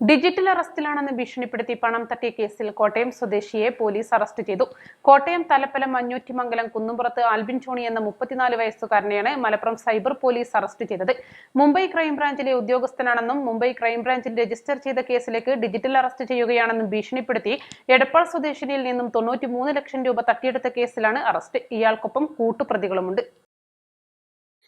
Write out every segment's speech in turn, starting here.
Digital അറസ്റ്റിലാണെന്ന് ഭീഷണിപ്പെടുത്തി പണം തട്ടിയ കേസിൽ കോട്ടയം സ്വദേശിയെ പോലീസ് അറസ്റ്റ് ചെയ്തു. കോട്ടയം തലപ്പലം മഞ്ഞൂറ്റിമംഗലം കുന്നുംപുറത്ത് ആൽബിൻ ചോണി എന്ന മുപ്പത്തിനാല് വയസ്സുകാരനെയാണ് മലപ്പുറം സൈബർ പോലീസ് അറസ്റ്റ് ചെയ്തത്. മുംബൈ ക്രൈംബ്രാഞ്ചിലെ ഉദ്യോഗസ്ഥനാണെന്നും മുംബൈ ക്രൈംബ്രാഞ്ചിൽ രജിസ്റ്റർ ചെയ്ത കേസിലേക്ക് ഡിജിറ്റൽ അറസ്റ്റ് ചെയ്യുകയാണെന്നും ഭീഷണിപ്പെടുത്തി എടപ്പാൾ സ്വദേശിനിയിൽ നിന്നും തൊണ്ണൂറ്റിമൂന്ന് ലക്ഷം രൂപ തട്ടിയെടുത്ത കേസിലാണ് അറസ്റ്റ്. ഇയാൾക്കൊപ്പം കൂട്ടുപ്രതികളുമുണ്ട്.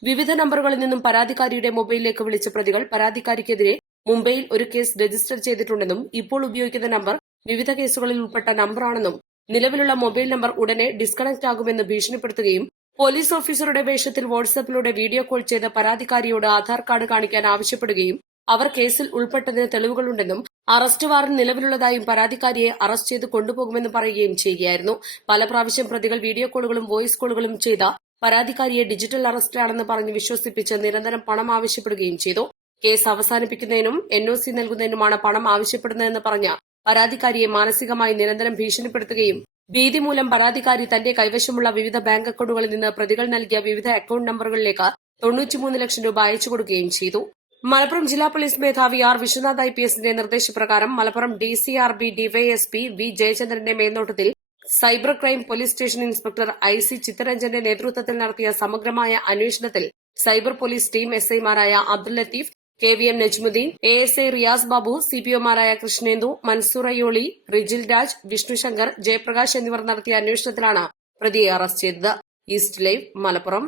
വിവിധ നമ്പറുകളിൽ നിന്നും പരാതിക്കാരിയുടെ മൊബൈലിലേക്ക് വിളിച്ച പ്രതികൾ പരാതിക്കാരിക്കെതിരെ മുംബൈയിൽ ഒരു കേസ് രജിസ്റ്റർ ചെയ്തിട്ടുണ്ടെന്നും ഇപ്പോൾ ഉപയോഗിക്കുന്ന നമ്പർ വിവിധ കേസുകളിൽ ഉൾപ്പെട്ട നമ്പറാണെന്നും നിലവിലുള്ള മൊബൈൽ നമ്പർ ഉടനെ ഡിസ്കണക്ട് ആകുമെന്ന് ഭീഷണിപ്പെടുത്തുകയും പോലീസ് ഓഫീസറുടെ വേഷത്തിൽ വാട്സാപ്പിലൂടെ വീഡിയോ കോൾ ചെയ്ത പരാതിക്കാരിയോട് ആധാർ കാർഡ് കാണിക്കാൻ ആവശ്യപ്പെടുകയും അവർ കേസിൽ ഉൾപ്പെട്ടതിന് തെളിവുകളുണ്ടെന്നും അറസ്റ്റ് വാറന്റ് നിലവിലുള്ളതായും പരാതിക്കാരിയെ അറസ്റ്റ് ചെയ്ത് കൊണ്ടുപോകുമെന്ന് പറയുകയും ചെയ്യുകയായിരുന്നു. പല പ്രാവശ്യം പ്രതികൾ വീഡിയോ കോളുകളും വോയിസ് കോളുകളും ചെയ്ത പരാതിക്കാരിയെ ഡിജിറ്റൽ അറസ്റ്റിലാണെന്ന് പറഞ്ഞ് വിശ്വസിപ്പിച്ച് നിരന്തരം പണം ആവശ്യപ്പെടുകയും ചെയ്തു. കേസ് അവസാനിപ്പിക്കുന്നതിനും എൻ ഒ സി നൽകുന്നതിനുമാണ് പണം ആവശ്യപ്പെടുന്നതെന്ന് പറഞ്ഞ പരാതിക്കാരിയെ മാനസികമായി നിരന്തരം ഭീഷണിപ്പെടുത്തുകയും ഭീതി മൂലം പരാതിക്കാരി തന്റെ കൈവശമുള്ള വിവിധ ബാങ്ക് അക്കൌണ്ടുകളിൽ നിന്ന് പ്രതികൾ നൽകിയ വിവിധ അക്കൌണ്ട് നമ്പറുകളിലേക്ക് തൊണ്ണൂറ്റിമൂന്ന് ലക്ഷം രൂപ അയച്ചു കൊടുക്കുകയും ചെയ്തു. മലപ്പുറം ജില്ലാ പോലീസ് മേധാവി ആർ വിശ്വനാഥ് ഐ പി എസിന്റെ നിർദ്ദേശപ്രകാരം Malappuram D C R B DYSP V ജയചന്ദ്രന്റെ മേൽനോട്ടത്തിൽ cyber crime police station inspector I C ചിത്തരഞ്ജന്റെ നേതൃത്വത്തിൽ നടത്തിയ സമഗ്രമായ അന്വേഷണത്തിൽ സൈബർ പോലീസ് ടീം എസ് ഐമാരായ Abdul Latheef K V M Najmuddeen A S I Riyas Babu C P ഒമാരായ Krishnendu Mansoor Rijil Raj Vishnushankar Jayaprakash എന്നിവർ നടത്തിയ അന്വേഷണത്തിലാണ് പ്രതിയെ അറസ്റ്റ് ചെയ്തത്. East live Malappuram.